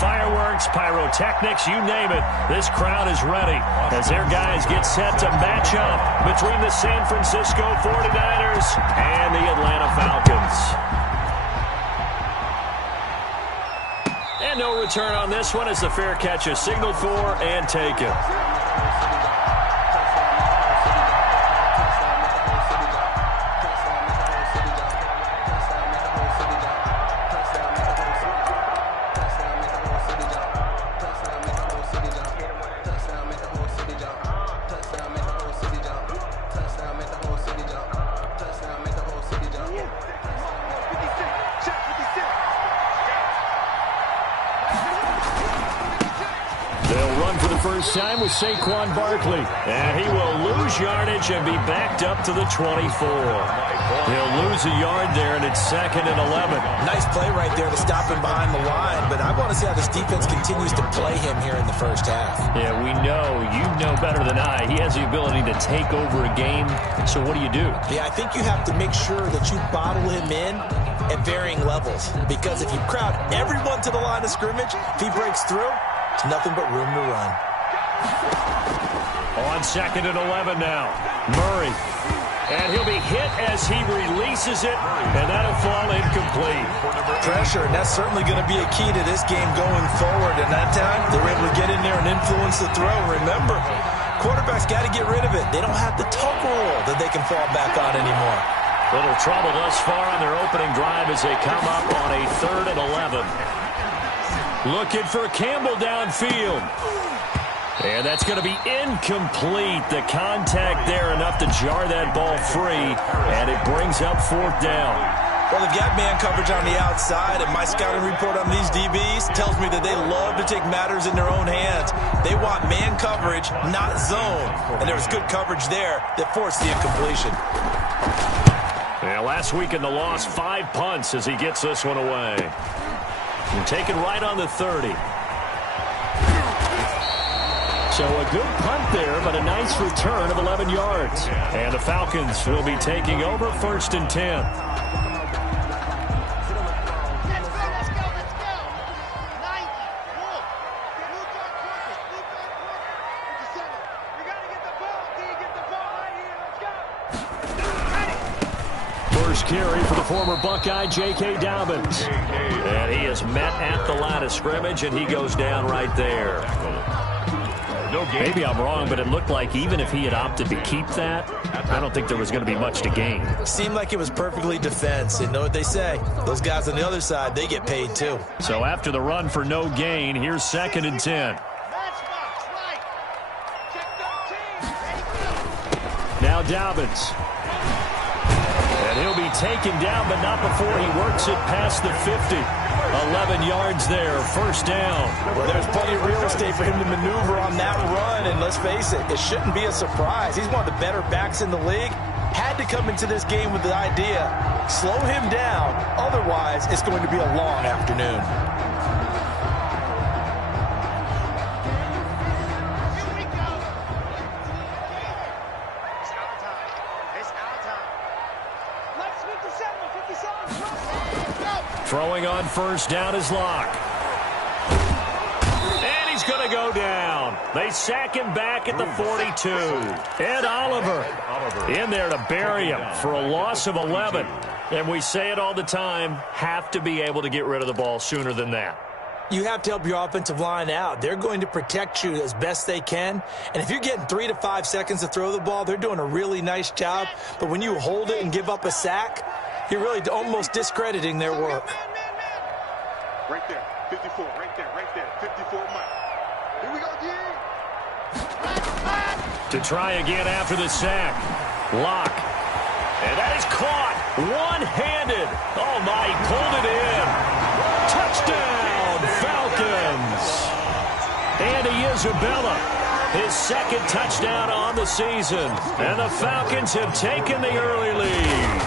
Fireworks, pyrotechnics, you name it. This crowd is ready as their guys get set to match up between the San Francisco 49ers and the Atlanta Falcons. And no return on this one as the fair catch is signaled for and taken. First time with Saquon Barkley, and he will lose yardage and be backed up to the 24. He'll lose a yard there, and it's 2nd and 11. Nice play right there to stop him behind the line, but I want to see how this defense continues to play him here in the first half. Yeah, we know. You know better than I. He has the ability to take over a game, so what do you do? Yeah, I think you have to make sure that you bottle him in at varying levels, because if you crowd everyone to the line of scrimmage, if he breaks through, it's nothing but room to run. On 2nd and 11 now. Murray. And he'll be hit as he releases it, and that'll fall incomplete. Pressure, and that's certainly going to be a key to this game going forward. And that time, they were able to get in there and influence the throw. Remember, quarterbacks got to get rid of it. They don't have the tuck rule that they can fall back on anymore. Little trouble thus far on their opening drive as they come up on a 3rd and 11. Looking for Campbell downfield. And that's going to be incomplete. The contact there enough to jar that ball free, and it brings up 4th down. Well, they've got man coverage on the outside, and my scouting report on these DBs tells me that they love to take matters in their own hands. They want man coverage, not zone. And there was good coverage there that forced the incompletion. Yeah, last week in the loss, 5 punts as he gets this one away. And taken right on the 30. So a good punt there, but a nice return of 11 yards. And the Falcons will be taking over 1st and 10. First carry for the former Buckeye, J.K. Dobbins. And he is met at the line of scrimmage, and he goes down right there. Maybe I'm wrong, but it looked like even if he had opted to keep that, I don't think there was going to be much to gain. Seemed like it was perfectly defense. And know what they say? Those guys on the other side, they get paid too. So after the run for no gain, here's 2nd and 10. Now Dobbins. And he'll be taken down, but not before he works it past the 50. 11 yards there, 1st down. Well, there's plenty of real estate for him to maneuver on that run, and let's face it, it shouldn't be a surprise. He's one of the better backs in the league. Had to come into this game with the idea, slow him down, otherwise it's going to be a long afternoon. Throwing on 1st down is Locke. And he's going to go down. They sack him back at the 42. Ed Oliver in there to bury him for a loss of 11. And we say it all the time, have to be able to get rid of the ball sooner than that. You have to help your offensive line out. They're going to protect you as best they can. And if you're getting 3 to 5 seconds to throw the ball, they're doing a really nice job. But when you hold it and give up a sack, you're really almost discrediting their work. Right there, 54, right there, 54, Mike. Here we go, to try again after the sack. Locke. And that is caught one-handed. Oh, my, he pulled it in. Touchdown, Falcons. Andy Isabella, his 2nd touchdown on the season. And the Falcons have taken the early lead.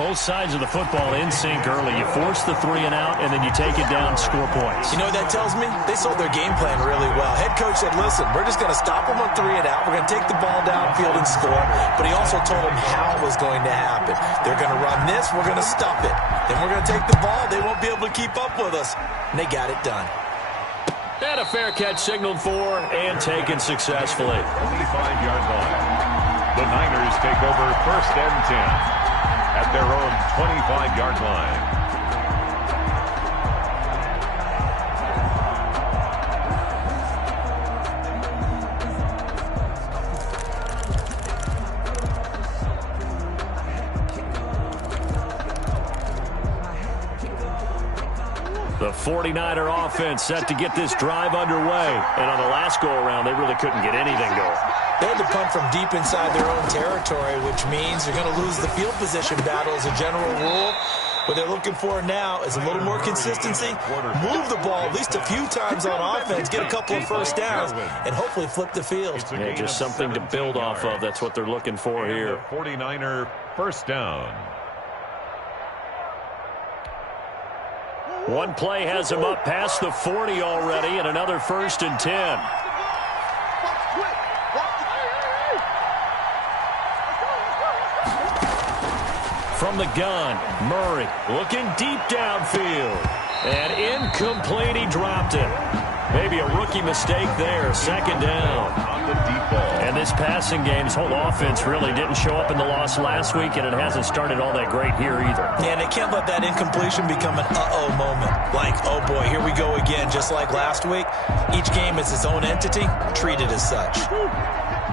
Both sides of the football in sync early. You force the 3 and out, and then you take it down, score points. You know what that tells me? They sold their game plan really well. Head coach said, listen, we're just going to stop them on 3 and out. We're going to take the ball downfield and score. But he also told them how it was going to happen. They're going to run this. We're going to stop it. Then we're going to take the ball. They won't be able to keep up with us. And they got it done. And a fair catch signaled for and taken successfully. 25-yard line. The Niners take over 1st and 10 at their own 25-yard line. The 49er offense set to get this drive underway. And on the last go-around, they really couldn't get anything going. They had to punt from deep inside their own territory, which means they're going to lose the field position battle as a general rule. What they're looking for now is a little more consistency, move the ball at least a few times on offense, get a couple of first downs, and hopefully flip the field. Yeah, just something to build off of. That's what they're looking for here. 49er first down. One play has him up past the 40 already, and another 1st and 10. From the gun, Murray looking deep downfield. And incomplete, he dropped it. Maybe a rookie mistake there, 2nd down. On the deep ball. And this passing game's whole offense really didn't show up in the loss last week, and it hasn't started all that great here either. And they can't let that incompletion become an uh-oh moment. Like, oh boy, here we go again, just like last week. Each game is its own entity, treated as such.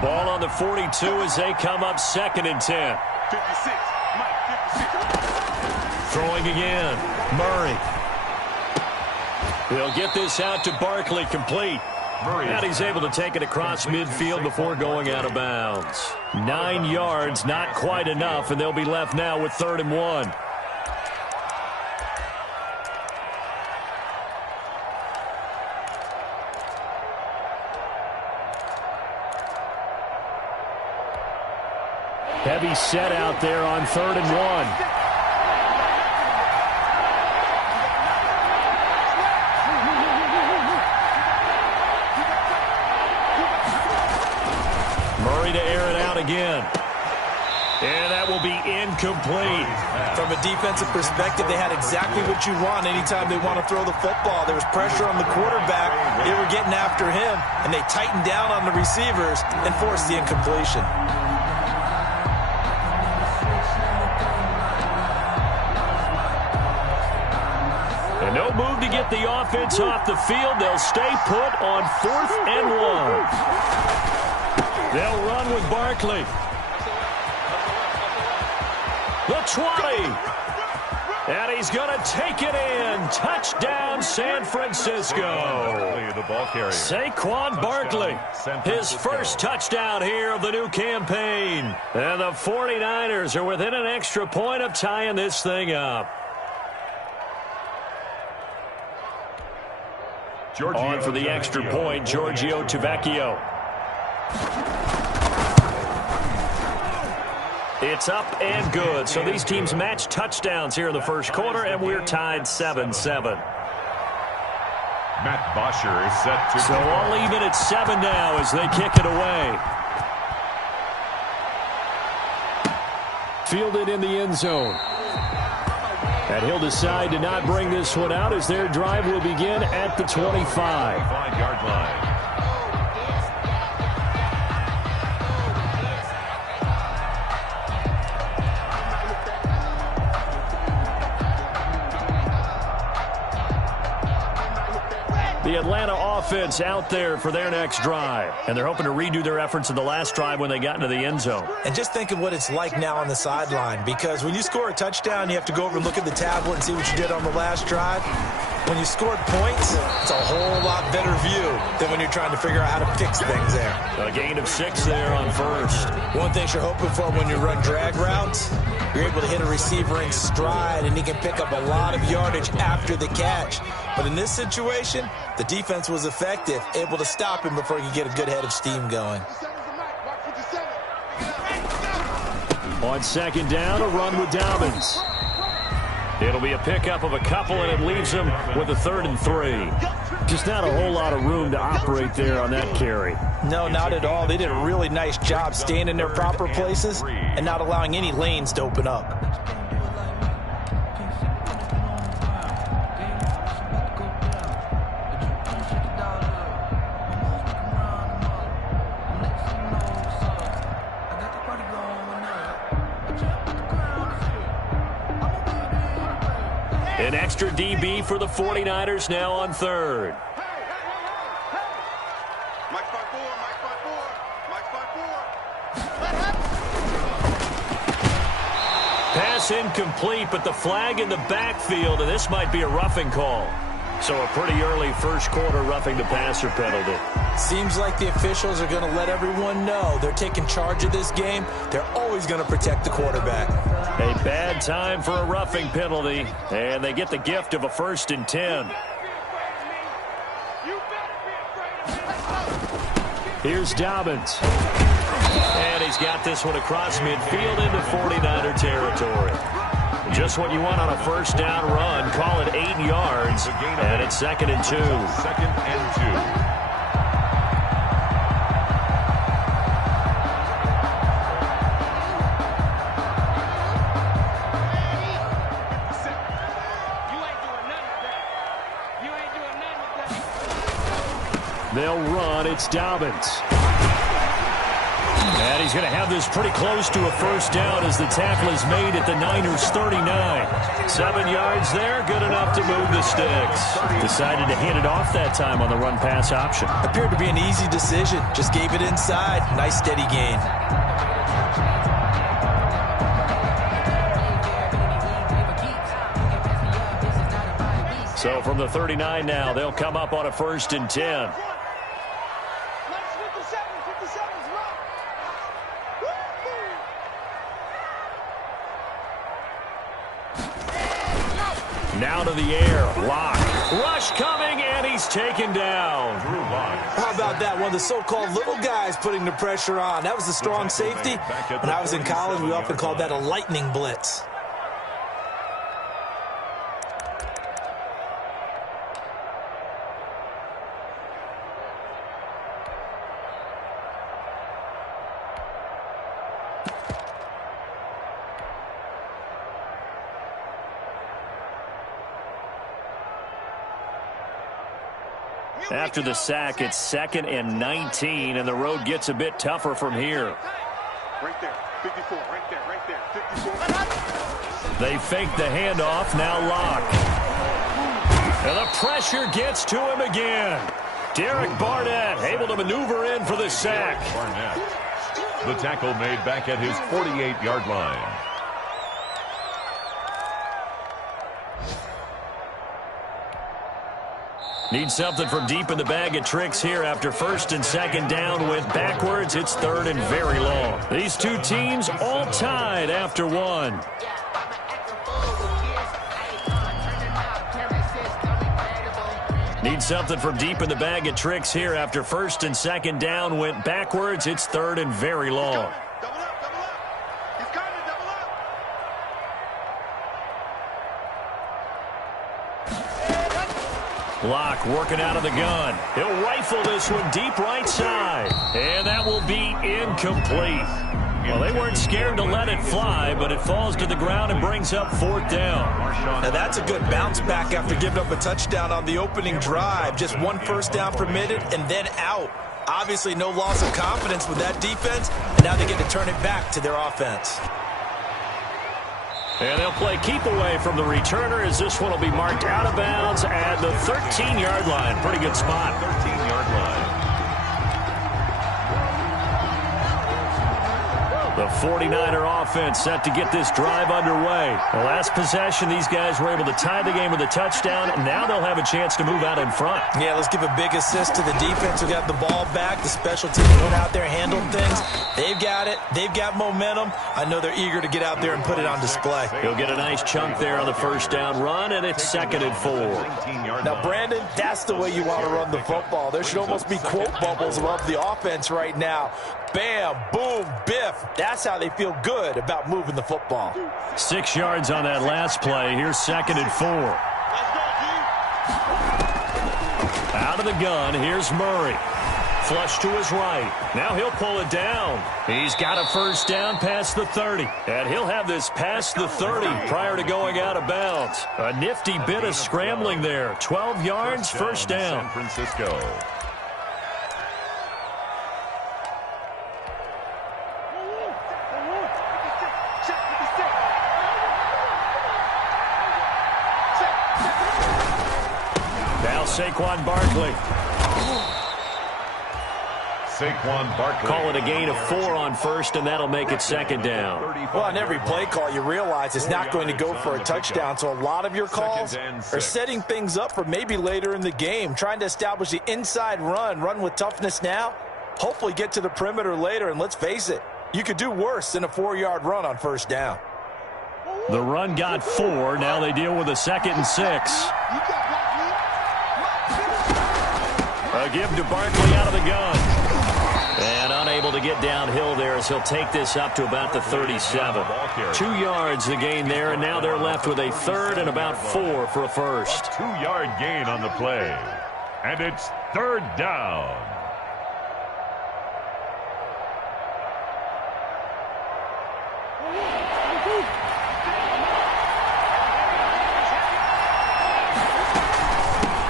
Ball on the 42 as they come up 2nd and 10. 56. Throwing again. Murray. He'll get this out to Barkley, complete. And he's able to take it across midfield before going out of bounds. 9 yards, not quite enough, and they'll be left now with 3rd and 1. Heavy set out there on 3rd and 1. To air it out again. And that will be incomplete. From a defensive perspective, they had exactly what you want anytime they want to throw the football. There was pressure on the quarterback. They were getting after him, and they tightened down on the receivers and forced the incompletion. And no move to get the offense off the field. They'll stay put on 4th and 1. They'll run with Barkley. The 20. And he's going to take it in. Touchdown, San Francisco. The ball carrier. Saquon Barkley. His first touchdown here of the new campaign. And the 49ers are within an extra point of tying this thing up. On for the extra point, Giorgio Tavecchio. It's up and good. So these teams match touchdowns here in the first quarter, and we're tied 7-7. Matt Bosher is set to... So all even at 7 now as they kick it away. Fielded in the end zone. And he'll decide to not bring this one out as their drive will begin at the 25. 5-yard line. The Atlanta offense out there for their next drive. And they're hoping to redo their efforts in the last drive when they got into the end zone. And just think of what it's like now on the sideline, because when you score a touchdown, you have to go over and look at the tablet and see what you did on the last drive. When you scored points, it's a whole lot better view than when you're trying to figure out how to fix things there. A gain of 6 there on first. One thing you're hoping for when you run drag routes, you're able to hit a receiver in stride, and he can pick up a lot of yardage after the catch. But in this situation, the defense was effective, able to stop him before he could get a good head of steam going. On second down, a run with Dobbins. It'll be a pickup of a couple, and it leaves them with a 3rd and 3. Just not a whole lot of room to operate there on that carry. No, not at all. They did a really nice job staying in their proper places and not allowing any lanes to open up. An extra DB for the 49ers now on 3rd. Pass incomplete, but the flag in the backfield, and this might be a roughing call. So a pretty early first quarter roughing the passer penalty. Seems like the officials are going to let everyone know they're taking charge of this game. They're always going to protect the quarterback. A bad time for a roughing penalty, and they get the gift of a 1st and 10. Here's Dobbins. And he's got this one across midfield into 49er territory. Just what you want on a 1st down run. Call it 8 yards, and it's 2nd and 2. 2nd and 2. They'll run. It's Dobbins. And he's going to have this pretty close to a 1st down as the tackle is made at the Niners' 39. 7 yards there, good enough to move the sticks. Decided to hand it off that time on the run-pass option. Appeared to be an easy decision. Just gave it inside. Nice steady gain. So from the 39 now, they'll come up on a 1st and 10. Now to the air. Lock. Rush coming, and he's taken down. How about that? One of the so-called little guys putting the pressure on. That was a strong safety. When I was in college, we often called that a lightning blitz. After the sack, it's 2nd and 19, and the road gets a bit tougher from here. Right there, 54, right there, 54. They fake the handoff, now Lock. And the pressure gets to him again. Derek Barnett able to maneuver in for the sack. Barnett. The tackle made back at his 48-yard line. Need something from deep in the bag of tricks here after 1st and 2nd down went backwards. It's 3rd and very long. These two teams all tied after 1. Need something from deep in the bag of tricks here after 1st and 2nd down went backwards. It's 3rd and very long. Lock working out of the gun. He'll rifle this one deep right side. And that will be incomplete. Well, they weren't scared to let it fly, but it falls to the ground and brings up 4th down. Now that's a good bounce back after giving up a touchdown on the opening drive. Just 1 first down permitted and then out. Obviously no loss of confidence with that defense, and now they get to turn it back to their offense. And they'll play keep away from the returner as this one will be marked out of bounds at the 13-yard line. Pretty good spot. 13-yard line. The 49er offense set to get this drive underway. The last possession, these guys were able to tie the game with a touchdown, and now they'll have a chance to move out in front. Yeah, let's give a big assist to the defense who got the ball back. The special team went out there, handled things. They've got it. They've got momentum. I know they're eager to get out there and put it on display. He'll get a nice chunk there on the 1st down run, and it's 2nd and 4. Now, Brandon, that's the way you want to run the football. There should almost be quote bubbles above the offense right now. Bam, boom, biff. That's how they feel good about moving the football. 6 yards on that last play. Here's 2nd and 4. Out of the gun, here's Murray. Flush to his right. Now he'll pull it down. He's got a first down past the 30. And he'll have this past the 30 prior to going out of bounds. A nifty bit of scrambling there. 12 yards, first down. San Francisco. Now Saquon Barkley. Saquon Barkley. Call it a gain of 4 on first, and that'll make it 2nd down. Well, on every play call, you realize it's not going to go for a touchdown, so a lot of your calls are setting things up for maybe later in the game, trying to establish the inside run with toughness now, hopefully get to the perimeter later, and let's face it, you could do worse than a 4-yard run on first down. The run got 4. Now they deal with a 2nd and 6. A give to Barkley out of the gun. And unable to get downhill there as he'll take this up to about the 37. 2 yards the gain there, and now they're left with a 3rd and about 4 for a first. 2-yard gain on the play. And it's 3rd down.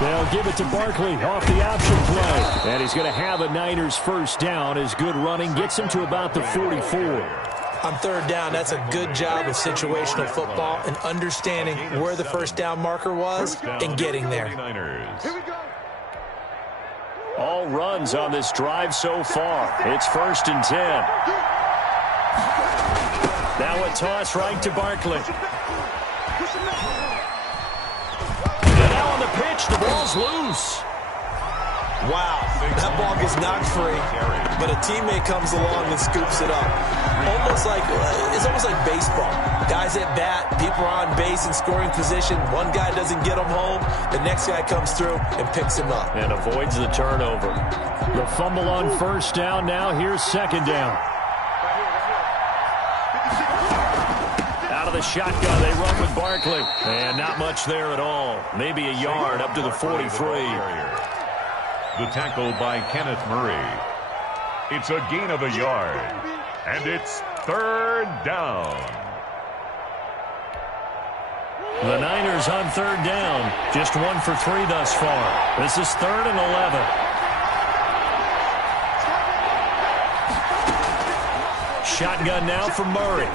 They'll give it to Barkley off the option play. And he's going to have a Niners first down. His good running gets him to about the 44. On 3rd down, that's a good job of situational football and understanding where the first down marker was and getting there. All runs on this drive so far. It's 1st and 10. Now a toss right to Barkley. The ball's loose. Wow, that ball gets knocked free, but a teammate comes along and scoops it up. It's almost like baseball. Guys at bat, people are on base in scoring position. One guy doesn't get them home, the next guy comes through and picks him up. And avoids the turnover. The fumble on first down. Now here's 2nd down. Out of the shotgun, they run with Barkley. And not much there at all. Maybe a yard up to the 43. The tackle by Kenneth Murray. It's a gain of a yard. And it's 3rd down. The Niners on 3rd down. Just 1 for 3 thus far. This is 3rd and 11. Shotgun now for Murray.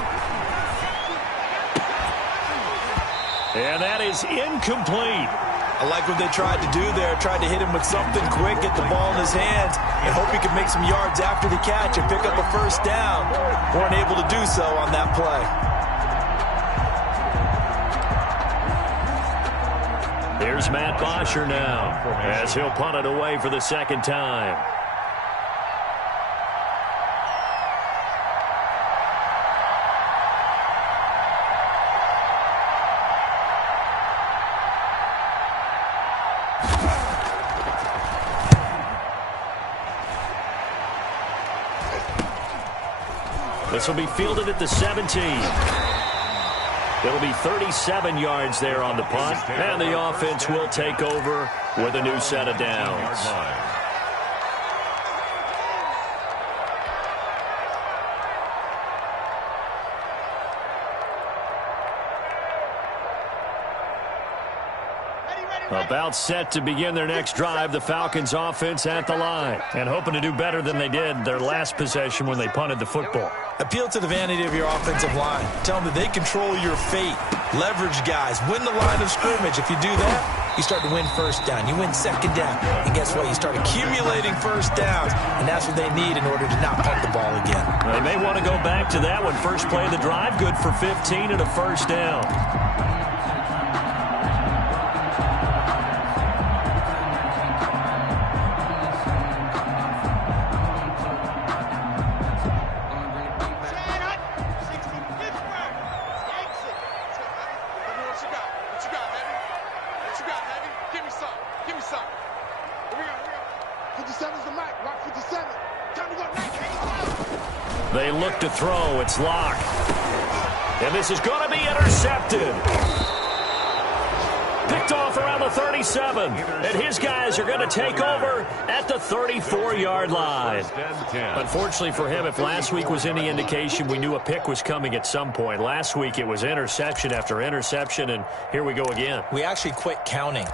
And that is incomplete. I like what they tried to do there. Tried to hit him with something quick, get the ball in his hands, and hope he could make some yards after the catch and pick up a first down. Weren't able to do so on that play. Here's Matt Bosher now as he'll punt it away for the 2nd time. This will be fielded at the 17. It'll be 37 yards there on the punt, and the offense will take over with a new set of downs. About set to begin their next drive, the Falcons offense at the line, and hoping to do better than they did their last possession when they punted the football. Appeal to the vanity of your offensive line. Tell them that they control your fate. Leverage guys. Win the line of scrimmage. If you do that, you start to win first down. You win 2nd down. And guess what? You start accumulating first downs, and that's what they need in order to not punt the ball again. They may want to go back to that one. First play of the drive, good for 15 and a first down. They look to throw. It's Locke. And this is going to be intercepted. Picked off around the 37. And his guys are going to take over at the 34-yard line. Unfortunately for him, if last week was any indication, we knew a pick was coming at some point. Last week it was interception after interception, and here we go again. We actually quit counting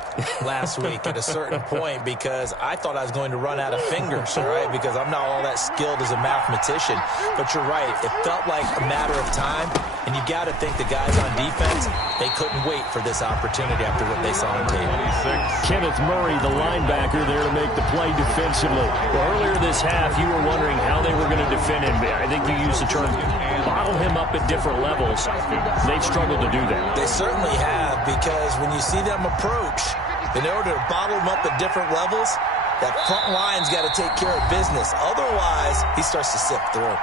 last week at a certain point because I thought I was going to run out of fingers, all right, because I'm not all that skilled as a mathematician. But you're right. It felt like a matter of time, and you got to think the guys on defense, they couldn't wait for this opportunity after what they saw on tape. Kenneth Murray, the linebacker, there to make the play defensively. Well, earlier this half, you were wondering how they were going to defend him. I think you used the term bottle him up at different levels. They've struggled to do that. They certainly have, because when you see them approach, in order to bottle him up at different levels, that front line's got to take care of business. Otherwise, he starts to sip through.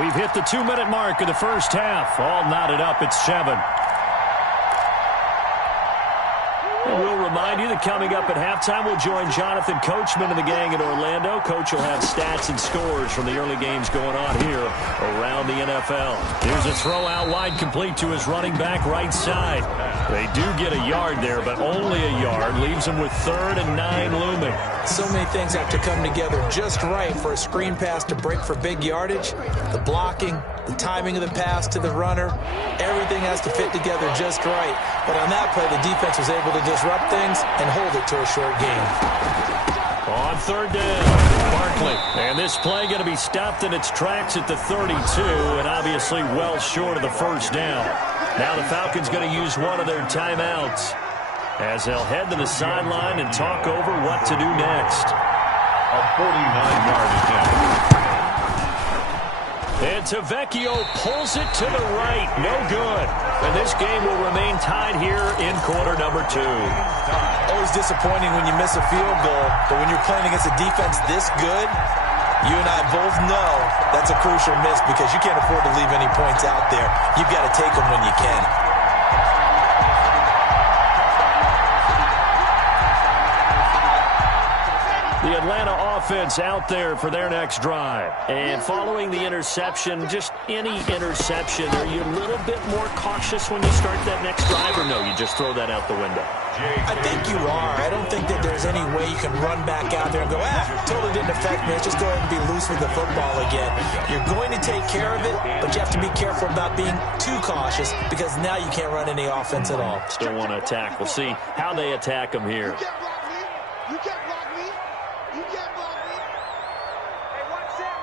We've hit the 2-minute mark of the first half. All knotted up at 7. We'll remind you that coming up at halftime, we'll join Jonathan Coachman and the gang in Orlando. Coach will have stats and scores from the early games going on here around the NFL. Here's a throw out wide, complete to his running back right side. They do get a yard there, but only a yard. Leaves them with 3rd and 9 looming. So many things have to come together just right for a screen pass to break for big yardage. The blocking, the timing of the pass to the runner, everything has to fit together just right. But on that play, the defense was able to disrupt things and hold it to a short game. On 3rd down, Barkley. And this play going to be stopped in its tracks at the 32, and obviously well short of the first down. Now the Falcons going to use one of their timeouts as they'll head to the sideline and talk over what to do next. A 49-yard attempt. And Tavecchio pulls it to the right. No good. And this game will remain tied here in quarter number 2. Always disappointing when you miss a field goal, but when you're playing against a defense this good, you and I both know that's a crucial miss because you can't afford to leave any points out there. You've got to take them when you can. The Atlanta offense out there for their next drive. And following the interception, just any interception, are you a little bit more cautious when you start that next drive, or no, you just throw that out the window? I think you are. I don't think that there's any way you can run back out there and go, totally didn't affect me. Let's just go ahead and be loose with the football again. You're going to take care of it, but you have to be careful about being too cautious because now you can't run any offense at all. Still want to attack. We'll see how they attack them here. You can't block me. You can't block me. Hey, one set.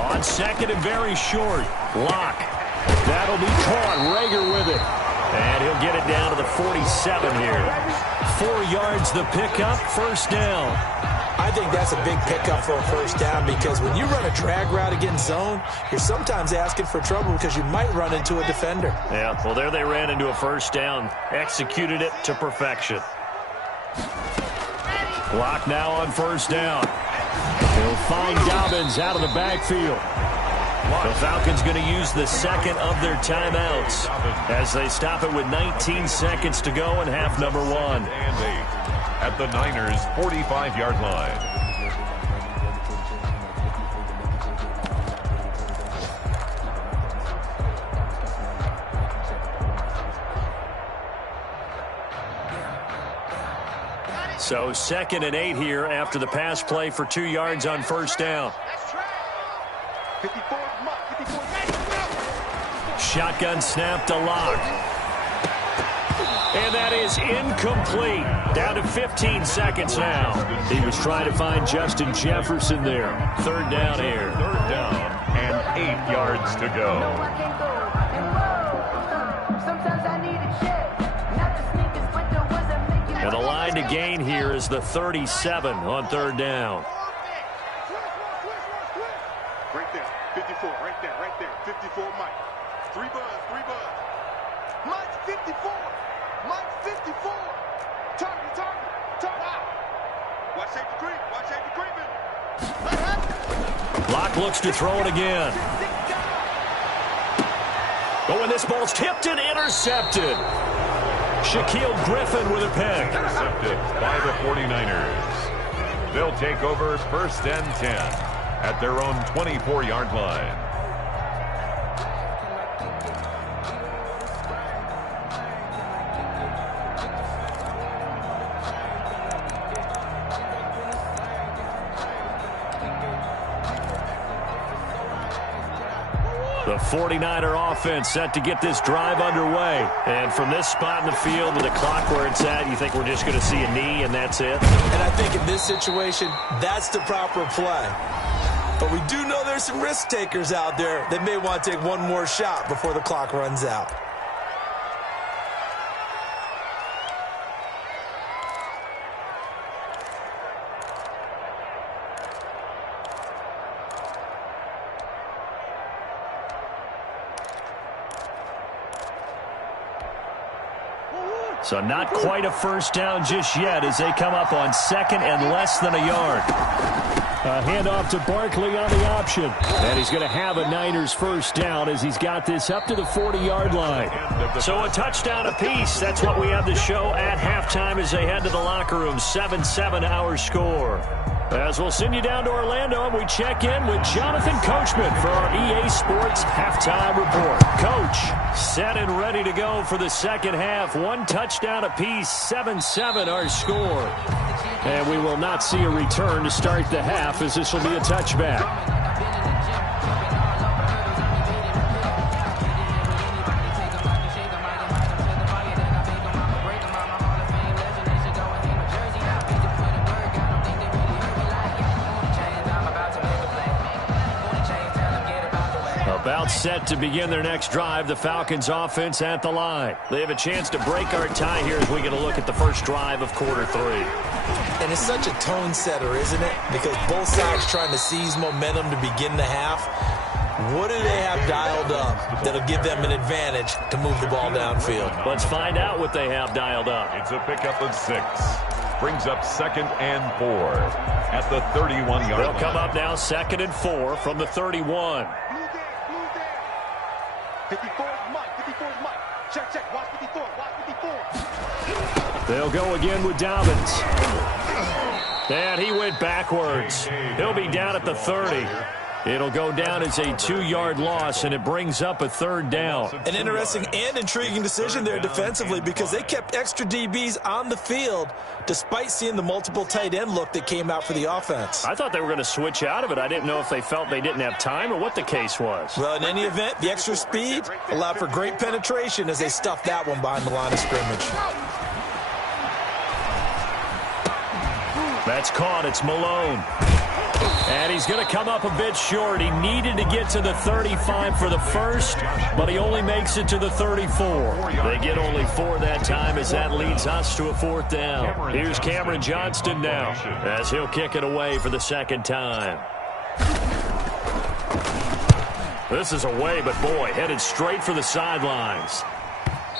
On 2nd and very short, Locke. That'll be caught. Rager with it. And he'll get it down to the 47 here. 4 yards the pickup, first down. I think that's a big pickup for a first down because when you run a drag route against zone, you're sometimes asking for trouble because you might run into a defender. Yeah, well, there they ran into a first down. Executed it to perfection. Locke now on first down. He'll find Dobbins out of the backfield. The Falcons going to use the 2nd of their timeouts as they stop it with 19 seconds to go in half number 1. And 8 at the Niners' 45-yard line. So 2nd and 8 here after the pass play for 2 yards on first down. 54. Shotgun snap to Locke. And that is incomplete. Down to 15 seconds now. He was trying to find Justin Jefferson there. 3rd down here. 3rd down and 8 yards to go. And the line to gain here is the 37 on 3rd down. Right there, 54, right there, 54, Mike. 3 buzz. Mike's 54. Target out. Watch safety creeping. Locke looks to throw it again. Oh, and this ball's tipped and intercepted. Shaquille Griffin with a pick. Intercepted by the 49ers. They'll take over 1st and 10 at their own 24-yard line. The 49er offense set to get this drive underway. And from this spot in the field with the clock where it's at, you think we're just going to see a knee and that's it? And I think in this situation, that's the proper play. But we do know there's some risk takers out there that may want to take one more shot before the clock runs out. So not quite a first down just yet as they come up on 2nd and less than a yard. A handoff to Barkley on the option. And he's going to have a Niners first down as he's got this up to the 40-yard line. So a touchdown apiece. That's what we have to show at halftime as they head to the locker room. 7-7 our score. As we'll send you down to Orlando, and we check in with Jonathan Coachman for our EA Sports Halftime Report. Coach, set and ready to go for the second half. One touchdown apiece, 7-7 our score. And we will not see a return to start the half as this will be a touchback. About set to begin their next drive, the Falcons offense at the line. They have a chance to break our tie here as we get a look at the first drive of quarter 3. And it's such a tone setter, isn't it? Because both sides trying to seize momentum to begin the half. What do they have dialed up that'll give them an advantage to move the ball downfield? Let's find out what they have dialed up. It's a pickup of 6. Brings up 2nd and 4 at the 31-yard line. They'll come up now 2nd and 4 from the 31. 54 is Mike. 54 is Mike. Check, check. Watch 54. Watch 54. They'll go again with Dobbins. And he went backwards. He'll be down at the 30. It'll go down as a 2-yard loss, and it brings up a 3rd down. An interesting and intriguing decision there defensively because they kept extra DBs on the field despite seeing the multiple tight end look that came out for the offense. I thought they were going to switch out of it. I didn't know if they felt they didn't have time or what the case was. Well, in any event, the extra speed allowed for great penetration as they stuffed that one behind the line of scrimmage. That's caught. It's Malone. And he's going to come up a bit short. He needed to get to the 35 for the first, but he only makes it to the 34. They get only 4 that time as that leads us to a 4th down. Here's Cameron Johnston now as he'll kick it away for the 2nd time. This is away, but boy, headed straight for the sidelines.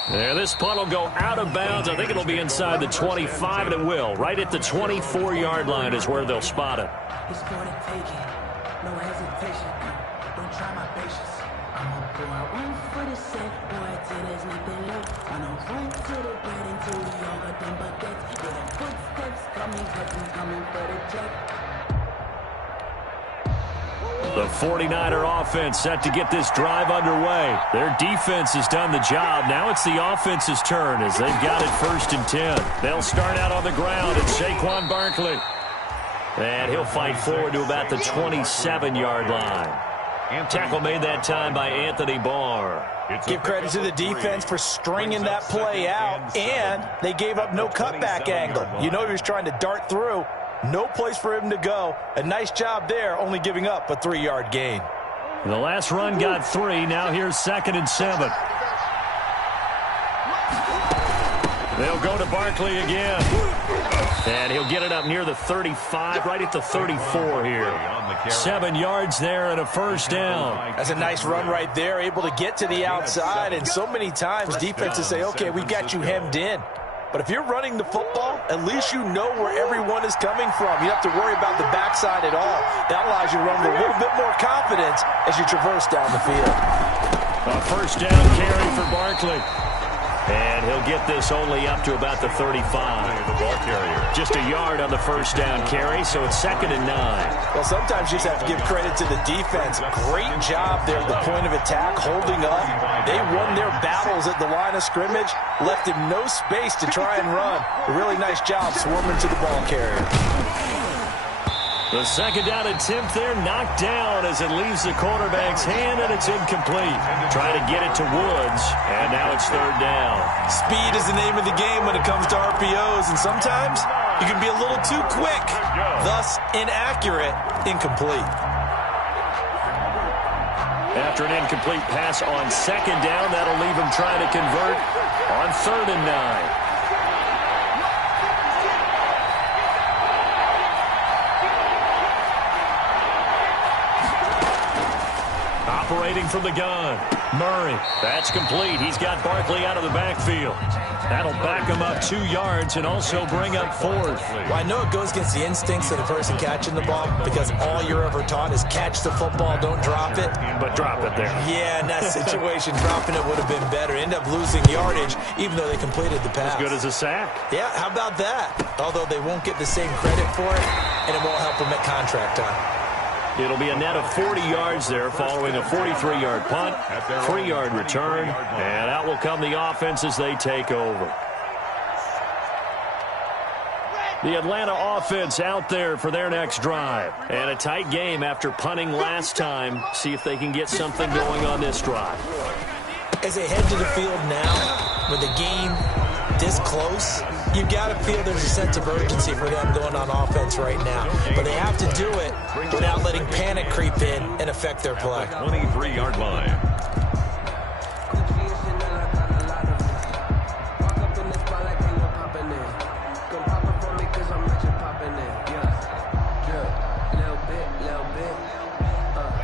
And this punt will go out of bounds. I think it'll be inside the 25, and it will. Right at the 24-yard line is where they'll spot it. It's for the taking, no hesitation. Don't try my patience. I'm gonna go out one for the set, boy, till there's nothing left. I know run to the bread until we all got them buckets. Yeah, the footsteps coming, cousins coming for the check. The 49er offense set to get this drive underway. Their defense has done the job. Now it's the offense's turn as they've got it 1st and 10. They'll start out on the ground. It's Saquon Barkley. And he'll fight forward to about the 27-yard line. Tackle made that time by Anthony Barr. Give credit to the defense for stringing that play out, and they gave up no cutback angle. You know he was trying to dart through. No place for him to go. A nice job there, only giving up a 3-yard gain. The last run got 3. Now here's 2nd and 7. They'll go to Barkley again. And he'll get it up near the 35, right at the 34 here. 7 yards there and a 1st down. That's a nice run right there, able to get to the outside. And so many times defenses say, okay, we got you hemmed in. But if you're running the football, at least you know where everyone is coming from. You don't have to worry about the backside at all. That allows you to run with a little bit more confidence as you traverse down the field. A 1st down carry for Barkley. And he'll get this only up to about the 35. The ball carrier. Just a yard on the first down carry, so it's 2nd and 9. Well, sometimes you just have to give credit to the defense. Great job there at the point of attack, holding up. They won their battles at the line of scrimmage, left him no space to try and run. A really nice job swarming to the ball carrier. The 2nd down attempt there knocked down as it leaves the quarterback's hand, and it's incomplete. Try to get it to Woods, and now it's 3rd down. Speed is the name of the game when it comes to RPOs, and sometimes you can be a little too quick, thus inaccurate, incomplete. After an incomplete pass on 2nd down, that'll leave him trying to convert on 3rd and 9. Operating from the gun, Murray. That's complete. He's got Barkley out of the backfield. That'll back him up 2 yards and also bring up 4th. Well, I know it goes against the instincts of the person catching the ball because all you're ever taught is catch the football, don't drop it. But drop it there. Yeah, in that situation, dropping it would have been better. End up losing yardage even though they completed the pass. As good as a sack. Yeah, how about that? Although they won't get the same credit for it, and it won't help them at contract time. It'll be a net of 40 yards there following a 43-yard punt, 3-yard return, and out will come the offense as they take over. The Atlanta offense out there for their next drive. And a tight game after punting last time. See if they can get something going on this drive. As they head to the field now, with the game this close, you've got to feel there's a sense of urgency for them going on offense right now. But they have to do it without letting panic creep in and affect their play. 23-yard line.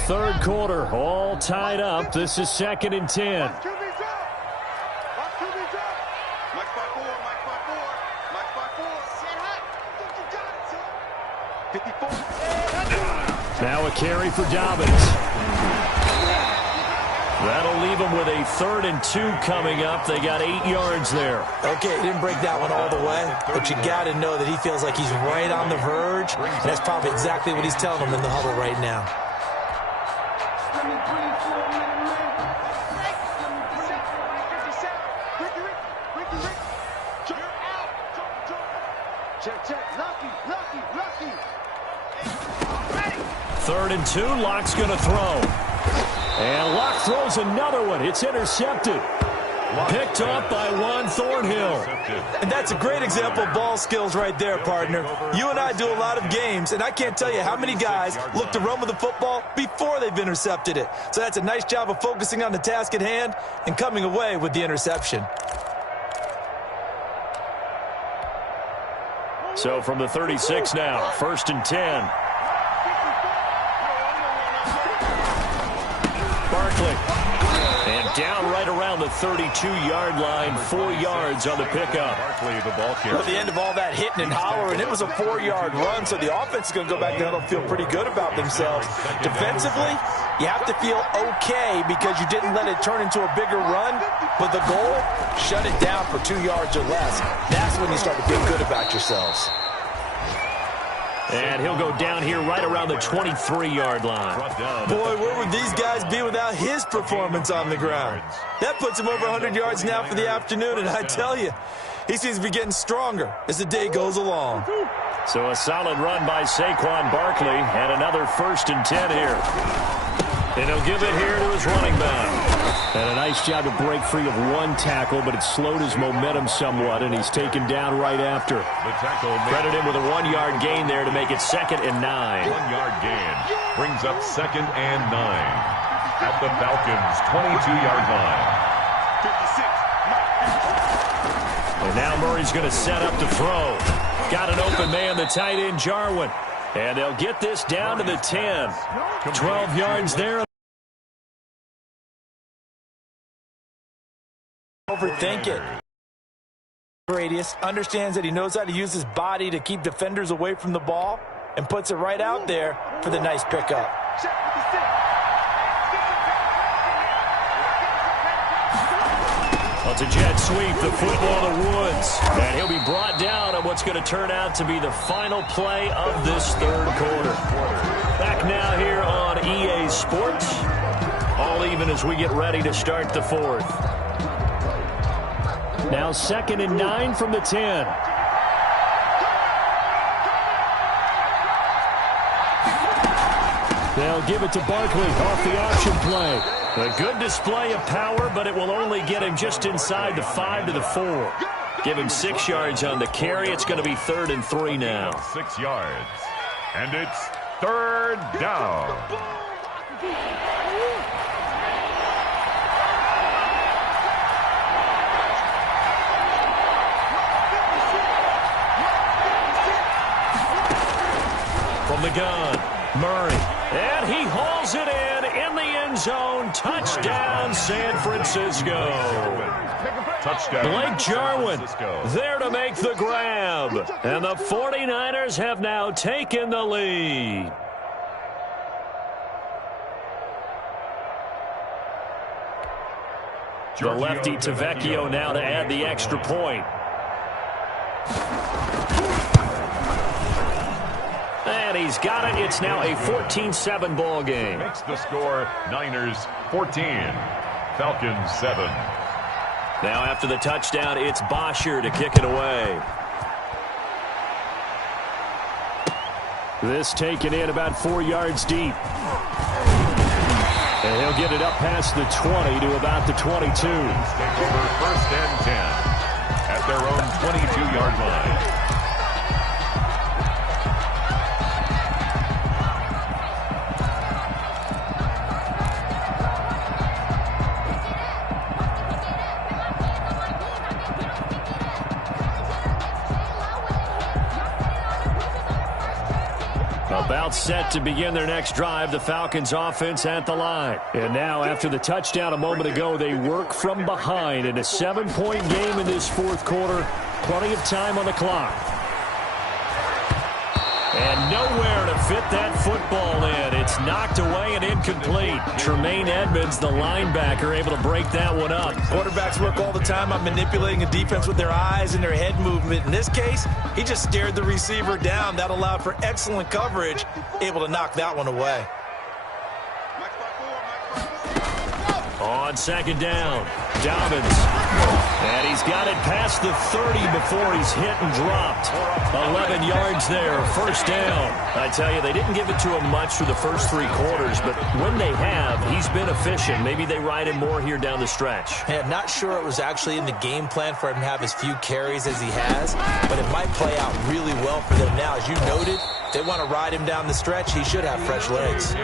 Third quarter, all tied up. This is 2nd and 10. Now a carry for Dobbins. That'll leave them with a 3rd and 2 coming up. They got 8 yards there. Okay, he didn't break that one all the way, but you got to know that he feels like he's right on the verge, and that's probably exactly what he's telling them in the huddle right now. Third and 2, Locke's going to throw. And Locke throws another one. It's intercepted. Picked up by Juan Thornhill. And that's a great example of ball skills right there, partner. You and I do a lot of games, and I can't tell you how many guys look to run with the football before they've intercepted it. So that's a nice job of focusing on the task at hand and coming away with the interception. So from the 36 now, 1st and 10. Barkley. And down right around the 32-yard line, 4 yards on the pickup. Barkley, the ball carrier. At the end of all that hitting and hollering, it was a 4-yard run, so the offense is going to go back down and feel pretty good about themselves. Defensively, you have to feel okay because you didn't let it turn into a bigger run, but the goal, shut it down for 2 yards or less. That's when you start to feel good about yourselves. And he'll go down here right around the 23-yard line. Boy, where would these guys be without his performance on the ground? That puts him over 100 yards now for the afternoon, and I tell you, he seems to be getting stronger as the day goes along. So a solid run by Saquon Barkley, and another 1st and 10 here. And he'll give it here to his running back. And a nice job to break free of one tackle, but it slowed his momentum somewhat, and he's taken down right after. The tackle Credit him with a 1-yard gain there to make it 2nd and 9. 1-yard gain brings up 2nd and 9 at the Falcons' 22-yard line. 56. And now Murray's going to set up to throw. Got an open man, the tight end Jarwin. And they'll get this down to the 10. 12 yards there. Overthink it. Radius understands that he knows how to use his body to keep defenders away from the ball and puts it right out there for the nice pickup. Well, it's a jet sweep, the football to Woods. And he'll be brought down on what's going to turn out to be the final play of this third quarter. Back now here on EA Sports. All even as we get ready to start the fourth. Now 2nd and 9 from the 10. They'll give it to Barkley off the option play. A good display of power, but it will only get him just inside the 5 to the 4. Give him 6 yards on the carry. It's going to be 3rd and 3 now. 6 yards. And it's 3rd down. From the gun, Murray. And he hauls it in the end zone. Touchdown, San Francisco. Touchdown. Blake Jarwin there to make the grab. And the 49ers have now taken the lead. The lefty Tavecchio now to add the extra point. And he's got it. It's now a 14-7 ball game. Makes the score Niners 14, Falcons 7. Now after the touchdown, it's Bosher to kick it away. This taken in about 4 yards deep. And he'll get it up past the 20 to about the 22. Take over 1st and 10 at their own 22-yard line. About set to begin their next drive, the Falcons offense at the line. And now after the touchdown a moment ago, they work from behind in a 7-point game in this fourth quarter. Plenty of time on the clock. And nowhere to fit that football in. It's knocked away and incomplete. Tremaine Edmonds, the linebacker, able to break that one up. Quarterbacks work all the time on manipulating a defense with their eyes and their head movement. In this case, he just stared the receiver down. That allowed for excellent coverage, able to knock that one away. On 2nd down, Dobbins. And he's got it past the 30 before he's hit and dropped. 11 yards there, 1st down. I tell you, they didn't give it to him much for the first 3 quarters, but when they have, he's been efficient. Maybe they ride him more here down the stretch. Yeah, not sure it was actually in the game plan for him to have as few carries as he has, but it might play out really well for them now. As you noted, they want to ride him down the stretch. He should have fresh legs.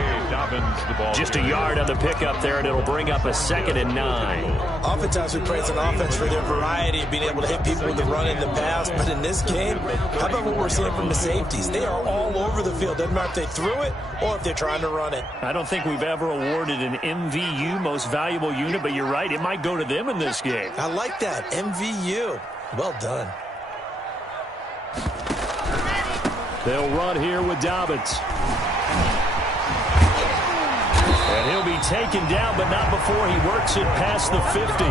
Just a yard on the pickup there, and it'll bring up a 2nd and 9. Oftentimes we praise an offense for their variety of being able to hit people with the run in the pass, but in this game, how about what we're seeing from the safeties? They are all over the field. Doesn't matter if they threw it or if they're trying to run it. I don't think we've ever awarded an MVU, most valuable unit, but you're right, it might go to them in this game. I like that, MVU. Well done. They'll run here with Dobbins. And he'll be taken down, but not before he works it past the 50.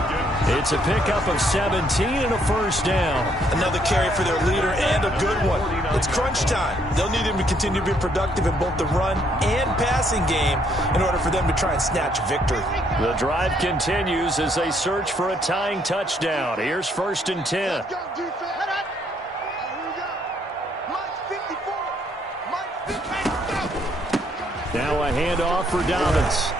It's a pickup of 17 and a 1st down. Another carry for their leader and a good one. It's crunch time. They'll need him to continue to be productive in both the run and passing game in order for them to try and snatch victory. The drive continues as they search for a tying touchdown. Here's 1st and 10. Now a handoff for Dobbins.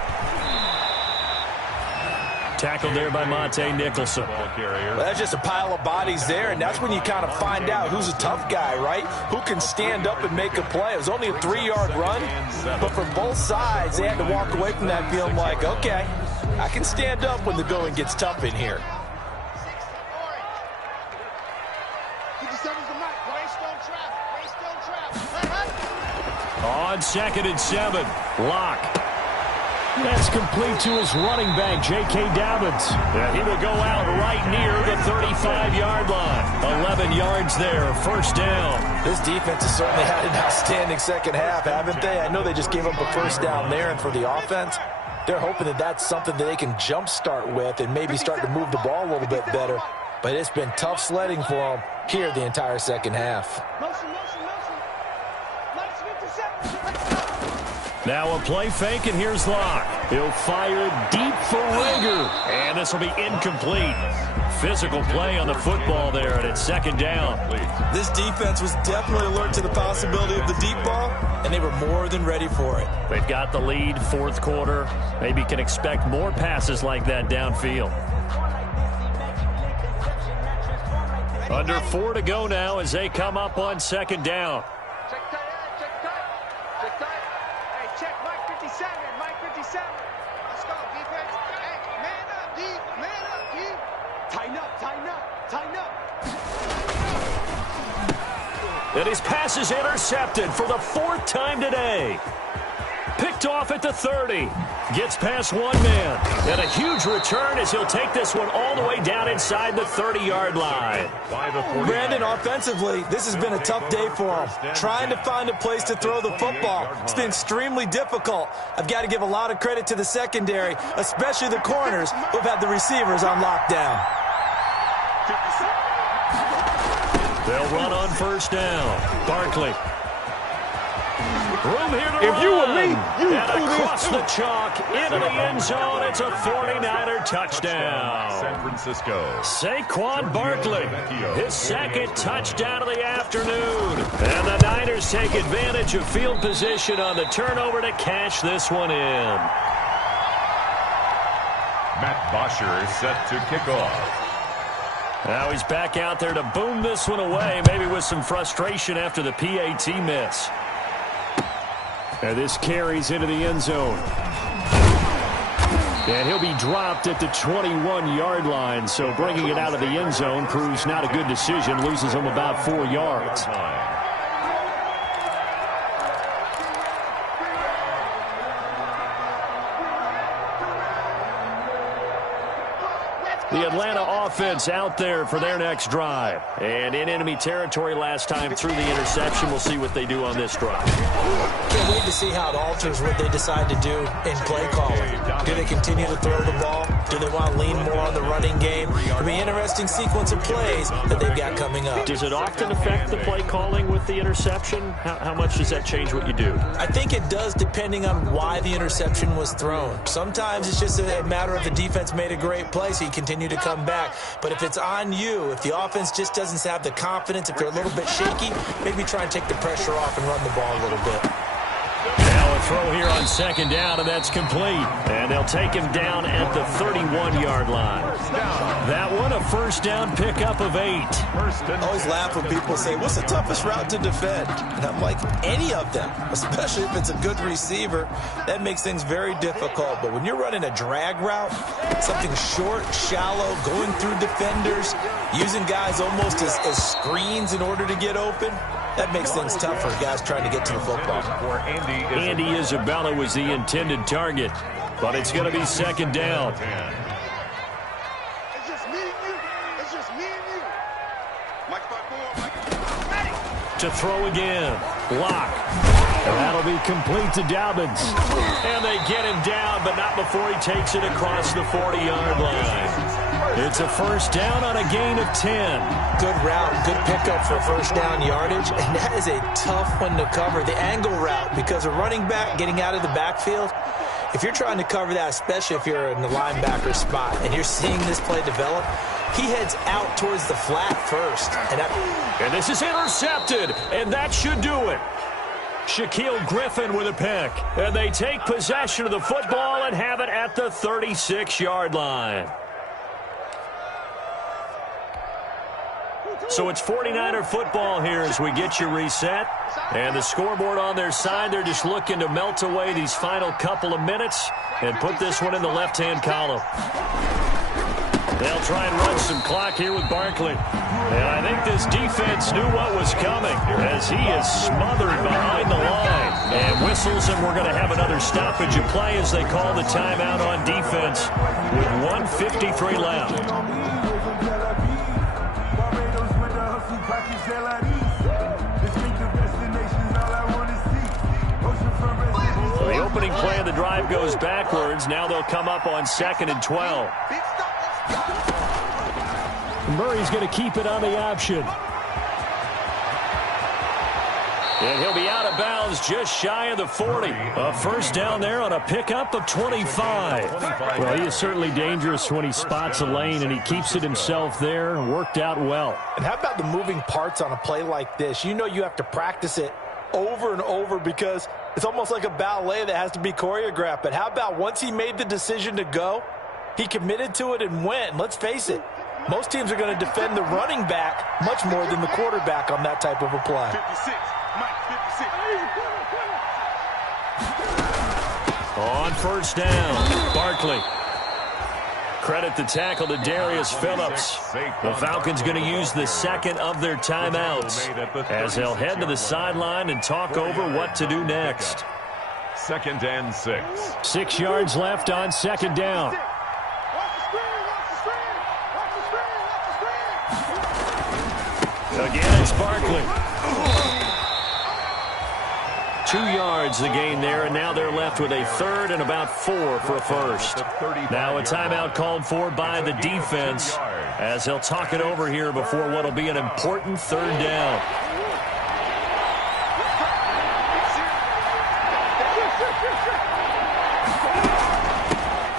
Tackled there by Monte Nicholson. Well, that's just a pile of bodies there, and that's when you kind of find out who's a tough guy, right? Who can stand up and make a play. It was only a 3-yard run, but from both sides, they had to walk away from that feeling like, okay, I can stand up when the going gets tough in here. On 2nd and 7, Locke. That's complete to his running back, J.K. Dobbins. And he will go out right near the 35-yard line. 11 yards there, 1st down. This defense has certainly had an outstanding second half, haven't they? I know they just gave up a 1st down there, and for the offense, They're hoping that that's something that they can jumpstart with and maybe start to move the ball a little bit better. But it's been tough sledding for them here the entire second half. Now a play fake, and here's Locke. He'll fire deep for Rager, and this will be incomplete. Physical play on the football there, and it's second down. This defense was definitely alert to the possibility of the deep ball, and they were more than ready for it. They've got the lead, fourth quarter. Maybe can expect more passes like that downfield. Under 4 to go now as they come up on second down. Check tight, check tight. Check tight. Hey, check Mike 57, Mike 57. Let's go, defense. Hey, man up, D, man up, D. Tighten up, tighten up, tighten up. And his pass is intercepted for the 4th time today. Picked off at the 30. Gets past one man. And a huge return as he'll take this one all the way down inside the 30-yard line. Brandon, offensively, this has been a tough day for him. Trying to find a place to throw the football. It's been extremely difficult. I've got to give a lot of credit to the secondary, especially the corners who've had the receivers on lockdown. They'll run on first down. Barkley. Room here to if you were me, you and do across this the chalk into the end zone. It's a 49er touchdown. San Francisco. Saquon Barkley, his second touchdown of the afternoon. And the Niners take advantage of field position on the turnover to cash this one in. Matt Bosher is set to kick off. Now he's back out there to boom this one away, maybe with some frustration after the PAT miss. And this carries into the end zone. And he'll be dropped at the 21-yard line. So bringing it out of the end zone proves not a good decision. Loses him about 4 yards. The Atlanta offense out there for their next drive. And in enemy territory last time through the interception. We'll see what they do on this drive. Can't wait to see how it alters what they decide to do in play calling. Do they continue to throw the ball? Do they want to lean more on the running game? It'll be an interesting sequence of plays that they've got coming up. Does it often affect the play calling with the interception? How much does that change what you do? I think it does, depending on why the interception was thrown. Sometimes it's just a matter of the defense made a great play, so you continue to come back. But if it's on you, if the offense just doesn't have the confidence, if they're a little bit shaky, maybe try and take the pressure off and run the ball a little bit. Now a throw here on second down, and that's complete. And they'll take him down at the 31-yard line. That one, a first down pickup of 8. I always laugh when people say, what's the toughest route to defend? And I'm like, any of them, especially if it's a good receiver. That makes things very difficult. But when you're running a drag route, something short, shallow, going through defenders, using guys almost as screens in order to get open, that makes things tough for guys trying to get to the football. Andy Isabella was the intended target, but it's going to be second down. It's just me and you. It's just me and you. Mike 5-4, Mike. To throw again. Block. And that'll be complete to Dobbins. And they get him down, but not before he takes it across the 40-yard line. It's a first down on a gain of 10. Good route, good pickup for first down yardage, and that is a tough one to cover. The angle route, because a running back getting out of the backfield, if you're trying to cover that, especially if you're in the linebacker spot and you're seeing this play develop, he heads out towards the flat first. And this is intercepted, and that should do it. Shaquille Griffin with a pick, and they take possession of the football and have it at the 36-yard line. So it's 49er football here as we get you reset. And the scoreboard on their side, they're just looking to melt away these final couple of minutes and put this one in the left-hand column. They'll try and run some clock here with Barkley. And I think this defense knew what was coming as he is smothered behind the line. And whistles, and we're going to have another stoppage of play as they call the timeout on defense with 1:53 left. The opening play of the drive goes backwards. Now they'll come up on 2nd and 12. Murray's going to keep it on the option. And he'll be out of bounds just shy of the 40. A first down there on a pickup of 25. Well, he is certainly dangerous when he spots a lane, and he keeps it himself there. Worked out well. And how about the moving parts on a play like this? You know you have to practice it over and over because it's almost like a ballet that has to be choreographed. But how about once he made the decision to go, he committed to it and went. And let's face it, most teams are going to defend the running back much more than the quarterback on that type of a play. 56. On first down, Barkley. Credit the tackle to Darius Phillips. The Falcons going to use the second of their timeouts as they'll head to the sideline and talk over what to do next. 2nd and 6. 6 yards left on 2nd down. Again, it's Barkley. 2 yards the gain there, and now they're left with a 3rd and about 4 for a first. Now a timeout called for by the defense as they'll talk it over here before what will be an important 3rd down.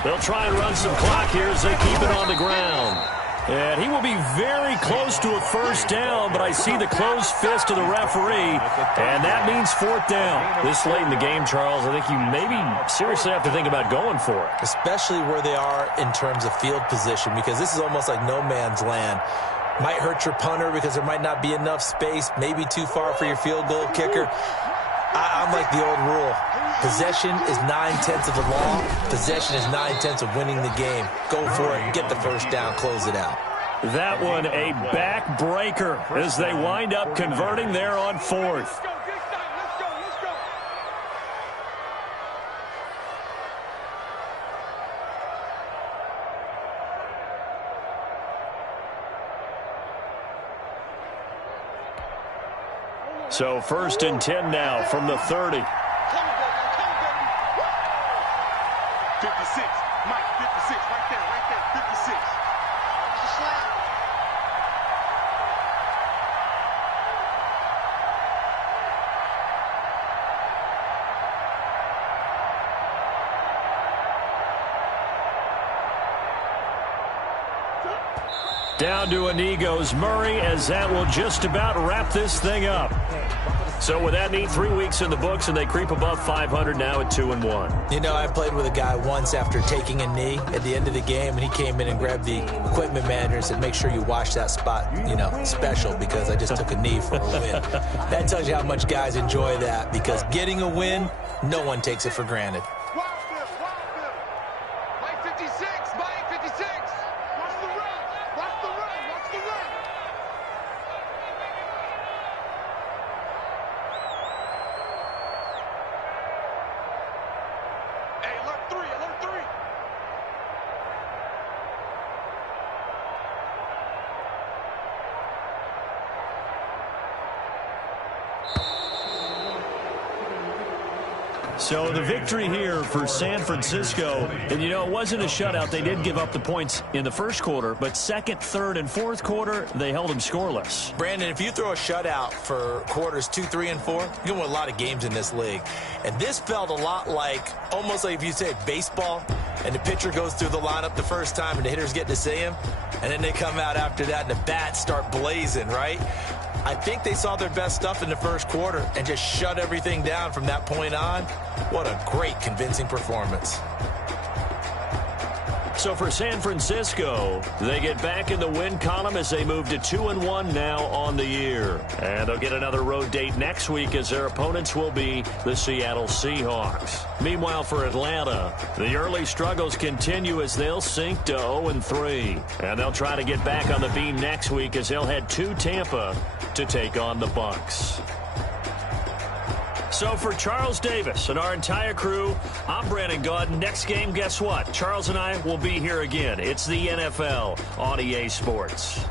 They'll try and run some clock here as they keep it on the ground. And he will be very close to a first down, but I see the closed fist of the referee, and that means 4th down. This late in the game, Charles, I think you maybe seriously have to think about going for it. Especially where they are in terms of field position, because this is almost like no man's land. Might hurt your punter because there might not be enough space, maybe too far for your field goal kicker. I'm like the old rule. Possession is 9/10 of the law. Possession is 9/10 of winning the game. Go for it. Get the first down. Close it out. That one a backbreaker as they wind up converting there on 4th. So 1st and 10 now from the 30. 56. Mike, 56. Right there. 56. Down to a knee goes Murray as that will just about wrap this thing up. So with that neat 3 weeks in the books, and they creep above 500 now at 2-1. You know, I played with a guy once after taking a knee at the end of the game, and he came in and grabbed the equipment manager and said, make sure you wash that spot, you know, special, because I just took a knee for a win. That tells you how much guys enjoy that, because getting a win, no one takes it for granted. Mike 56, Mike 56. Watch the run, watch the run, watch the run. Hey, alert 3, alert 3. So the victory here for San Francisco, and you know, it wasn't a shutout. They did give up the points in the first quarter, but 2nd, 3rd, and 4th quarter, they held them scoreless. Brandon, if you throw a shutout for quarters 2, 3, and 4, you can win a lot of games in this league. And this felt a lot like, almost like if you say baseball, and the pitcher goes through the lineup the first time, and the hitters get to see him, and then they come out after that, and the bats start blazing, right? I think they saw their best stuff in the first quarter and just shut everything down from that point on. What a great, convincing performance. So for San Francisco, they get back in the win column as they move to 2-1 now on the year. And they'll get another road date next week as their opponents will be the Seattle Seahawks. Meanwhile, for Atlanta, the early struggles continue as they'll sink to 0-3. And they'll try to get back on the beam next week as they'll head to Tampa to take on the Bucs. So for Charles Davis and our entire crew, I'm Brandon Gaudin. Next game, guess what? Charles and I will be here again. It's the NFL on EA Sports.